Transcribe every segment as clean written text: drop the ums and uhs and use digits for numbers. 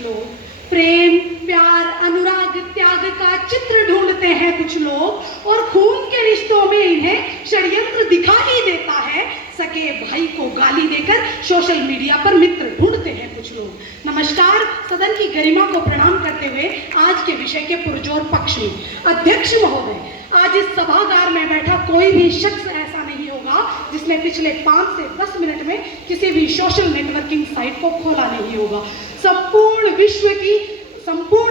लोग, प्रेम, प्यार, अनुराग, त्याग का चित्र ढूंढते हैं कुछ लोग, और खून के रिश्तों में इन्हें षड्यंत्र दिखाई देता है। सगे भाई को गाली देकर सोशल मीडिया पर मित्र ढूंढते हैं कुछ लोग। नमस्कार, सदन की गरिमा को प्रणाम करते हुए आज के विषय के पुरजोर पक्ष में अध्यक्ष महोदय, आज इस सभागार में बैठा कोई भी शख्स ऐसा नहीं होगा जिसने पिछले 5 से 10 मिनट में किसी भी सोशल नेटवर्किंग साइट को खोला नहीं होगा। संपूर्ण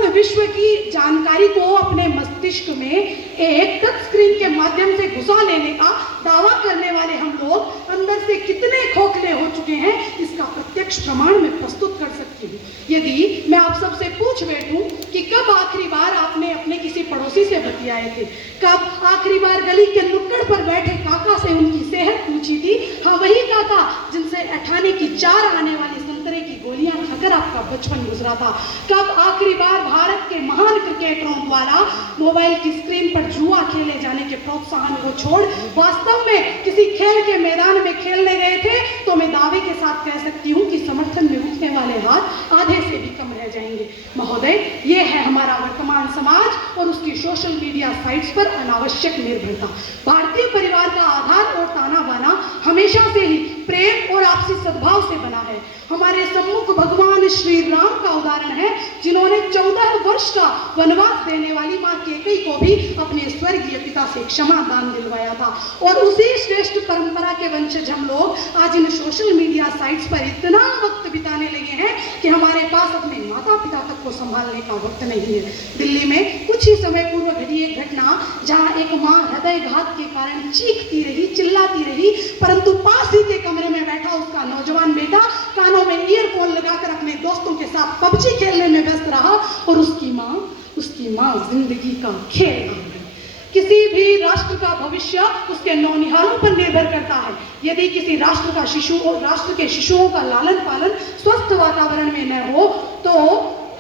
विश्व की जानकारी को अपने मस्तिष्क में एक टच स्क्रीन के माध्यम से घुसा लेने का दावा करने वाले हम लोग अंदर से कितने खोखले हो चुके हैं, इसका प्रत्यक्ष प्रमाण मैं प्रस्तुत कर सकती हूँ। यदि मैं आप सबसे पूछ बैठूं कि कब आखिरी बार आपने अपने किसी पड़ोसी से बतियाए थे, कब आखिरी बार गली के नुक्कड़ पर बैठे काका से उनकी सेहत पूछी थी, हाँ वही काका जिनसे अठाने की 4 आने वाली संतरे की गोलियां खाकर आपका बचपन गुजरा था, कब आखिरी बार भारत के महान क्रिकेटरों द्वारा मोबाइल की स्क्रीन पर जुआ खेले जाने के प्रोत्साहन को छोड़ वास्तव में किसी खेल के मैदान में खेलने गए थे, तो मैं दावे के साथ कह सकती हूँ कि समर्थन में उठने वाले हाथ आधे से भी कम रह जाएंगे। महोदय, ये है हमारा वर्तमान समाज और उसकी सोशल मीडिया साइट्स पर अनावश्यक निर्भरता। भारतीय परिवार का आधार और ताना बाना हमेशा से ही प्रेम और आपसी सद्भाव से बना है। हमारे सम्मुख भगवान श्री राम का उदाहरण है, जिन्होंने 14 वर्ष का वनवास देने वाली मां कैकेयी को भी अपने स्वर्गीय पिता से क्षमा दान दिलवाया था। और उसी श्रेष्ठ परंपरा के वंशज हम लोग आज इन सोशल मीडिया साइट्स पर इतना वक्त बिताने लगे हैं कि हमारे पास अपने माता पिता तक को संभालने का वक्त नहीं है। दिल्ली में कुछ ही समय पूर्व घटी एक घटना, जहां एक मां हृदयघात के कारण चीखती रही, चिल्लाती रही, परंतु पास ही के कमरे में बैठा उसका नौजवान बेटा कानों में ईयरफोन लगाकर अपने दोस्तों के साथ पबजी खेलने में व्यस्त रहा और उसकी मां जिंदगी का खेल बन गई। किसी भी राष्ट्र का भविष्य उसके नौनिहालों पर निर्भर करता है। यदि किसी राष्ट्र का राष्ट्र के शिशुओं का लालन पालन स्वस्थ वातावरण में न हो, तो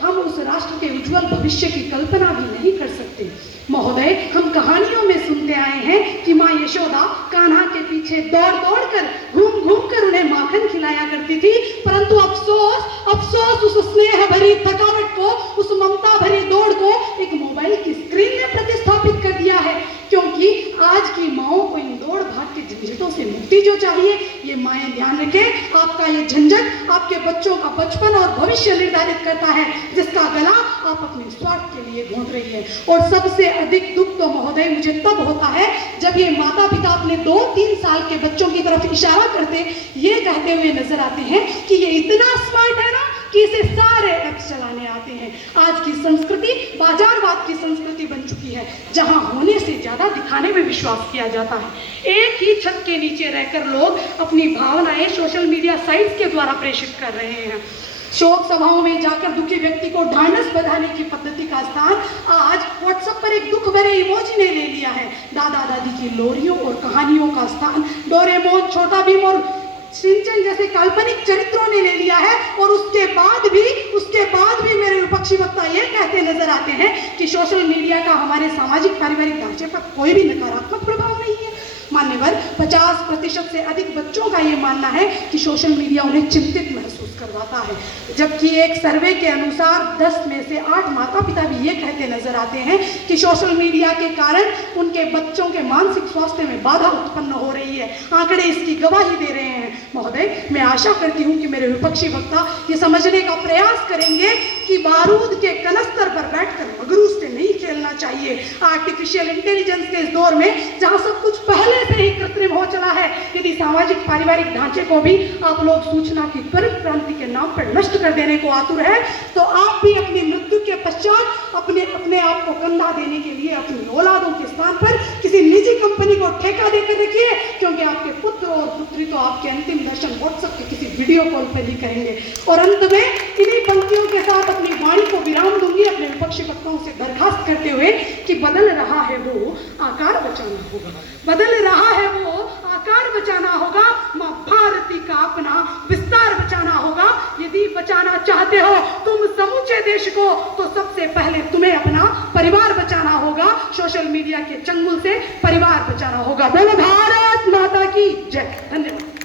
हम उस राष्ट्र के उज्जवल भविष्य की कल्पना भी नहीं कर सकते। महोदय, हम कहानियों में सुनते आए हैं कि माँ यशोदा कान्हा के पीछे दौड़ दौड़ कर घूम कर उन्हें माखन खिलाया करती थी, परंतु अफसोस उस स्नेह भरी थकावट को, उस ममता भरी दौड़ को एक मोबाइल की स्क्रीन ने प्रतिस्थापित कर दिया है। क्योंकि आज की माओं को इन दौड़ भाग के झंझटों से मुक्ति जो चाहिए, ये माएं ध्यान रखें, आपका ये झंझट आपके बच्चों का बचपन और भविष्य निर्धारित करता है, जिसका गला आप अपने स्वार्थ के लिए घोंट रही है। और सबसे अधिक दुख तो महोदय मुझे तब होता है जब ये माता पिता अपने 2-3 साल के बच्चों की तरफ इशारा करते, ये कहते हुए नजर आते हैं कि ये इतना स्मार्ट है ना कि इसे सारे ऐप्स चलाने आते हैं। आज की संस्कृति बाजारवाद की संस्कृति बन चुकी है, जहां होने से ज्यादा दिखाने में विश्वास किया जाता है। एक ही छत के नीचे रहकर लोग अपनी भावनाएं सोशल मीडिया साइट्स के द्वारा प्रेषित कर रहे हैं। शोक सभाओं में जाकर दुखी व्यक्ति को ढांढस बंधाने की पद्धति का स्थान आज व्हाट्सएप पर एक दुख भरे इमोजी ने ले लिया है। दादा दादी की लोरियों और कहानियों का स्थान डोरेमोन, छोटा भीम और सिंचन जैसे काल्पनिक चरित्रों ने ले लिया है। और उसके बाद भी मेरे विपक्षी वक्ता ये कहते नजर आते हैं कि सोशल मीडिया का हमारे सामाजिक पारिवारिक ढांचे पर कोई भी नकारात्मक प्रभाव नहीं है। मान्यवर, 50% से अधिक बच्चों का ये मानना है कि सोशल मीडिया उन्हें चिंतित महसूस करवाता है, जबकि एक सर्वे के अनुसार 10 में से 8 माता पिता भी ये कहते नजर आते हैं कि सोशल मीडिया के कारण उनके बच्चों के मानसिक स्वास्थ्य में बाधा उत्पन्न हो रही है। आंकड़े इसकी गवाही दे रहे हैं। महोदय, मैं आशा करती हूँ कि मेरे विपक्षी वक्ता ये समझने का प्रयास करेंगे कि बारूद के कनस्तर पर बैठकर मगरूस से नहीं खेलना चाहिए। आर्टिफिशियल इंटेलिजेंस के इस दौर में जहाँ सब कुछ पहले से ही कृत्रिम हो चला है, यदि सामाजिक पारिवारिक ढांचे को भी आप लोग सूचना की त्वरित क्रांति के नाम पर नष्ट कर देने को आतुर है, तो आप भी अपनी मृत्यु के पश्चात अपने आप को कंधा देने के लिए अपनी औलादों के स्थान पर किसी निजी कंपनी को ठेका देकर रखिए, क्योंकि आपके पुत्र और पुत्री तो आपके अंतिम दर्शन व्हाट्सएप के किसी वीडियो कॉल पर ही करेंगे। और अंत में इन्हीं पंक्तियों के साथ अपनी वाणी को विराम दूंगी, अपने विपक्षी वक्ताओं से दरखास्त करते हुए कि बदल रहा है वो आकार बचाना होगा, बदल रहा है वो आकार बचाना होगा। मां भारती का अपना विस्तार बचाना होगा। यदि बचाना चाहते हो तुम समूचे देश को, तो सबसे पहले तुम्हें अपना परिवार बचाना होगा। सोशल मीडिया के चंगुल से परिवार बचाना होगा। बोलो भारत माता की जय। धन्यवाद।